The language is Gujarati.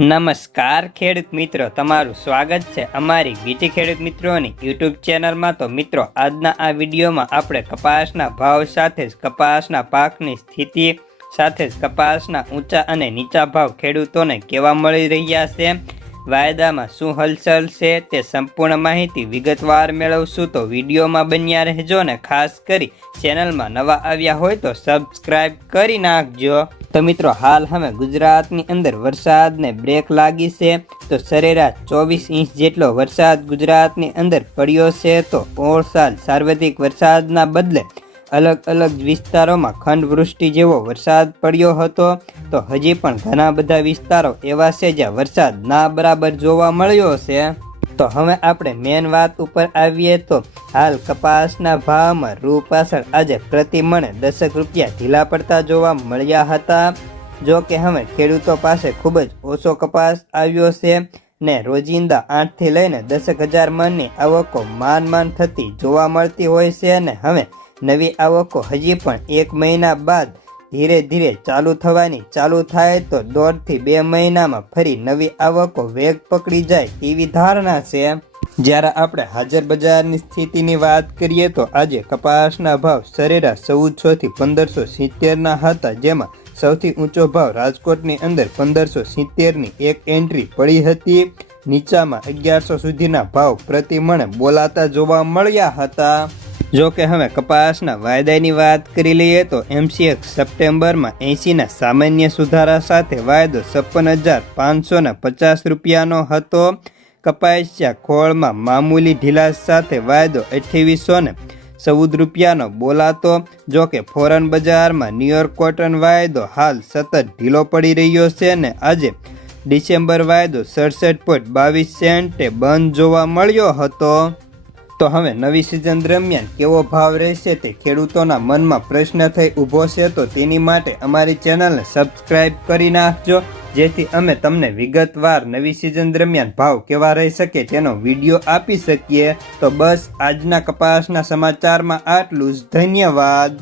નમસ્કાર ખેડૂત મિત્રો, તમારું સ્વાગત છે અમારી વીટી ખેડૂત મિત્રોની યુટ્યુબ ચેનલમાં। તો મિત્રો, આજના આ વિડીયોમાં આપણે કપાસના ભાવ સાથે જ કપાસના પાકની સ્થિતિ સાથે જ કપાસના ઊંચા અને નીચા ભાવ ખેડૂતોને કેવા મળી રહ્યા છે, વાયદામાં શું હલચલ છે તે સંપૂર્ણ માહિતી વિગતવાર મેળવશું। તો વિડીયોમાં બન્યા રહેજો ને ખાસ કરી ચેનલમાં નવા આવ્યા હોય તો સબસ્ક્રાઇબ કરી નાખજો। તો મિત્રો, હાલ હવે ગુજરાતની અંદર વરસાદને બ્રેક લાગી છે। તો સરેરાશ 24 ઇંચ જેટલો વરસાદ ગુજરાતની અંદર પડ્યો છે। તો ઓળસાલ સાર્વત્રિક વરસાદના બદલે અલગ અલગ વિસ્તારોમાં ખંડવૃષ્ટિ જેવો વરસાદ પડ્યો હતો। તો હજી પણ ઘણા બધા વિસ્તારો એવા છે જ્યાં વરસાદ ના બરાબર જોવા મળ્યો છે। તો હવે આપણે મેન વાત ઉપર આવીએ તો હાલ કપાસના ભાવમાં રૂ પાછળ આજે પ્રતિ મણે 10 રૂપિયા ઢીલા પડતા જોવા મળ્યા હતા। જો કે હવે ખેડૂતો પાસે ખૂબ જ ઓછો કપાસ આવ્યો છે ને રોજિંદા 8 થી લઈને 10,000 મણની આવકો માન થતી જોવા મળતી હોય છે। અને હવે નવી આવકો હજી પણ 1 મહિના બાદ ધીરે ધીરે ચાલુ થવાની ચાલુ થાય તો 1.5 થી 2 મહિનામાં ફરી નવી આવકો વેગ પકડી જાય તેવી ધારણા છે। જ્યારે આપણે હાજર બજારની સ્થિતિની વાત કરીએ તો આજે કપાસના ભાવ સરેરાશ 1400 થી 1570 હતા, જેમાં સૌથી ઊંચો ભાવ રાજકોટની અંદર 1570ની એક એન્ટ્રી પડી હતી। નીચામાં 1100 સુધીના ભાવ પ્રતિ મણે બોલાતા જોવા મળ્યા હતા। જો કે હવે કપાસના વાયદાની વાત કરી લઈએ તો MCX સપ્ટેમ્બરમાં 80ના સામાન્ય સુધારા સાથે વાયદો 56,550 રૂપિયાનો હતો। કપાસિયા ખોળમાં મામૂલી ઢીલાશ સાથે વાયદો 2814 રૂપિયાનો બોલાતો। જો કે ફોરન બજારમાં ન્યુયોર્ક કોટન વાયદો હાલ સતત ઢીલો પડી રહ્યો છે અને આજે ડિસેમ્બર વાયદો 67.22 સેન્ટે બંધ જોવા મળ્યો હતો। તો હવે નવી સિઝન દરમિયાન કેવો ભાવ રહેશે તે ખેડૂતોના મનમાં પ્રશ્ન થઈ ઊભો છે। તો તેની માટે અમારી ચેનલને સબસ્ક્રાઇબ કરી નાખજો, જેથી અમે તમને વિગતવાર નવી સિઝન દરમિયાન ભાવ કેવા રહી શકે તેનો વિડીયો આપી શકીએ। તો બસ આજના કપાસના સમાચારમાં આટલું જ। ધન્યવાદ।